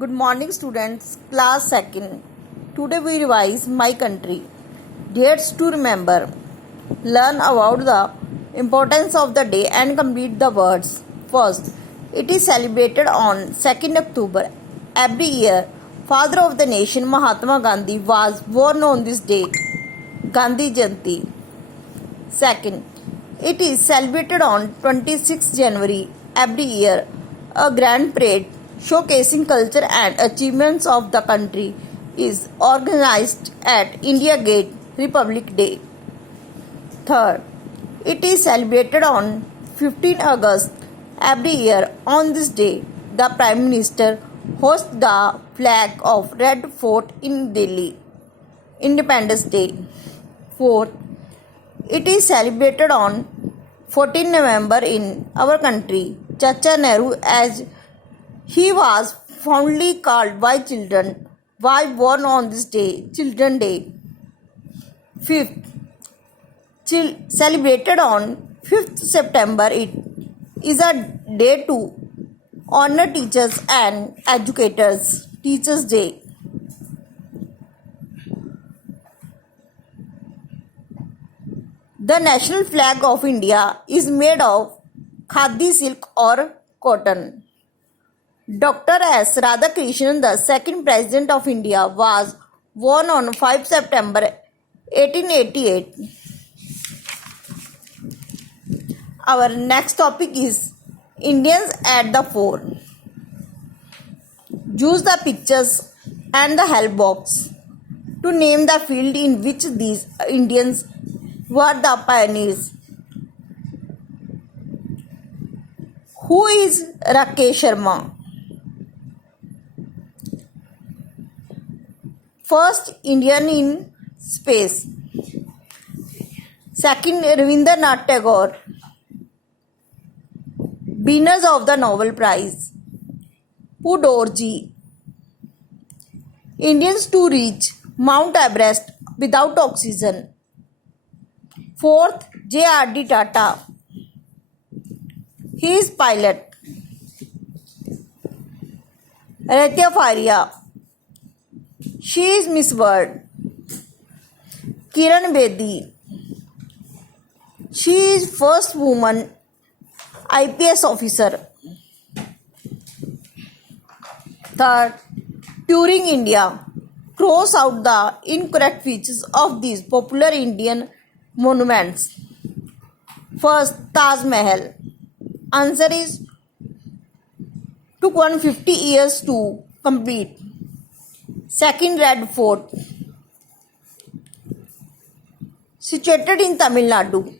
Good morning, students. Class 2nd. Today we revise my country. Dates to remember. Learn about the importance of the day and complete the words. First, it is celebrated on 2nd October. Every year, father of the nation Mahatma Gandhi was born on this day. Gandhi Jayanti. Second, it is celebrated on 26 January every year. A grand parade showcasing culture and achievements of the country is organized at India Gate, Republic Day. Third, it is celebrated on 15 August every year. On this day, the Prime Minister hoists the flag of Red Fort in Delhi. Independence Day. Fourth, it is celebrated on 14 November in our country. Chacha Nehru, as he was fondly called by children, was born on this day, Children's Day. Fifth, celebrated on 5th September, it is a day to honor teachers and educators. Teachers' Day. The national flag of India is made of khadi silk or cotton. Dr. S. Radhakrishnan, the second President of India, was born on 5 September 1888. Our next topic is Indians at the fore. Use the pictures and the help box to name the field in which these Indians were the pioneers. Who is Rakesh Sharma? First Indian in space. Second, Rabindranath Tagore, winners of the Nobel Prize. Pudorji, Indians to reach Mount Everest without oxygen. Fourth, J.R.D. Tata, he is pilot. Ratia Faria, she is Miss World. Kiran Bedi, she is first woman IPS officer. Third, touring India. Cross out the incorrect features of these popular Indian monuments. First, Taj Mahal. Answer is took 150 years to complete. Second, Red Fort, situated in Tamil Nadu.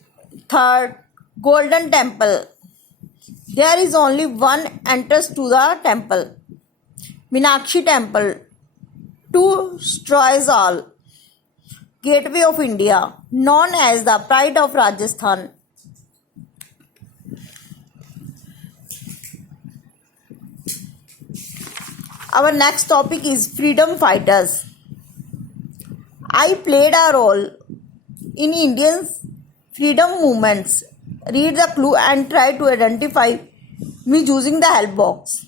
Third, Golden Temple. There is only one entrance to the temple. Meenakshi Temple, to destroys all. Gateway of India, known as the Pride of Rajasthan. Our next topic is freedom fighters. I played a role in Indians' freedom movements. Read the clue and try to identify me using the help box.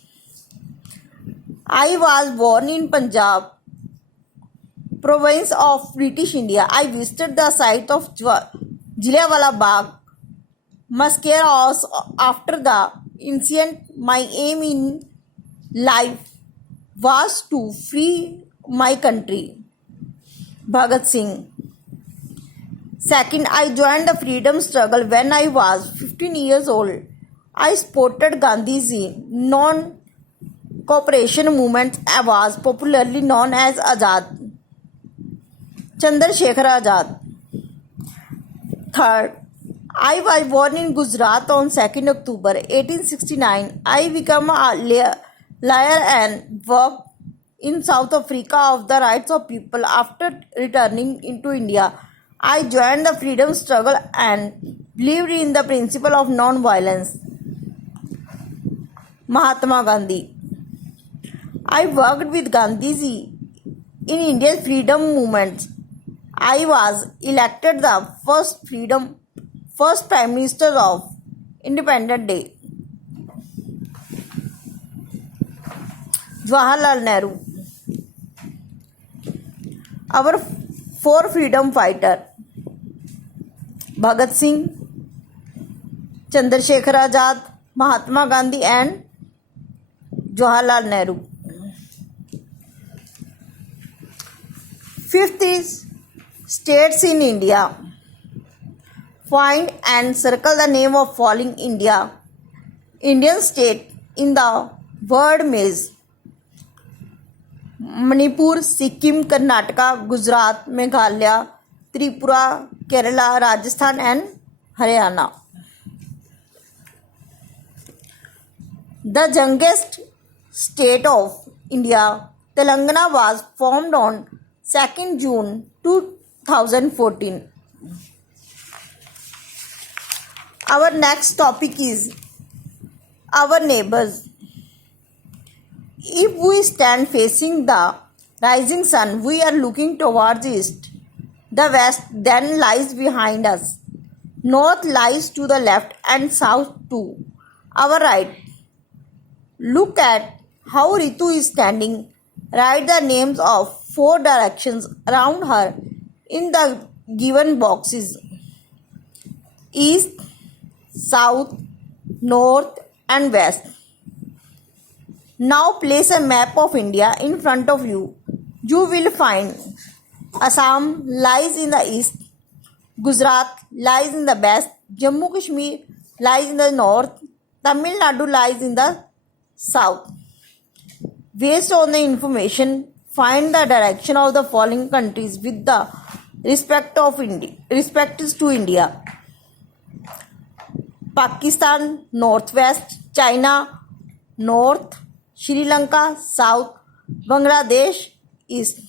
I was born in Punjab, province of British India. I visited the site of Jallianwala Bagh massacre after the incident. My aim in life was to free my country. Bhagat Singh. Second, I joined the freedom struggle when I was 15 years old. I supported Gandhi's non-cooperation movement and was popularly known as Azad. Chandrasekhar Azad. Third, I was born in Gujarat on 2nd October 1869. I became a lawyer and worked in South Africa of the rights of people. After returning into India, I joined the freedom struggle and believed in the principle of non-violence. Mahatma Gandhi. I worked with Gandhiji in India's freedom movement. I was elected the first Prime Minister of Independence Day. Jawaharlal Nehru. Our four freedom fighter: Bhagat Singh, Chandrasekhar Azad, Mahatma Gandhi and Jawaharlal Nehru. Fifth is states in India. Find and circle the name of following Indian state in the word maze: Manipur, Sikkim, Karnataka, Gujarat, Meghalaya, Tripura, Kerala, Rajasthan and Haryana. The youngest state of India, Telangana, was formed on 2nd June 2014. Our next topic is our neighbors. If we stand facing the rising sun, we are looking towards east. The west then lies behind us. North lies to the left and south to our right. Look at how Ritu is standing. Write the names of 4 directions around her in the given boxes: east, south, north and west. Now place a map of India in front of you. You will find Assam lies in the east, Gujarat lies in the west, Jammu Kashmir lies in the north, Tamil Nadu lies in the south. Based on the information, find the direction of the following countries with the respects to India: Pakistan northwest, China north, Sri Lanka south, Bangladesh east.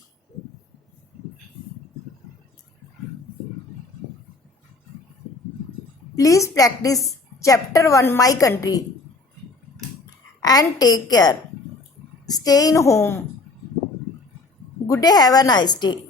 Please practice chapter 1 My Country and take care. Stay in home. Good day, have a nice day.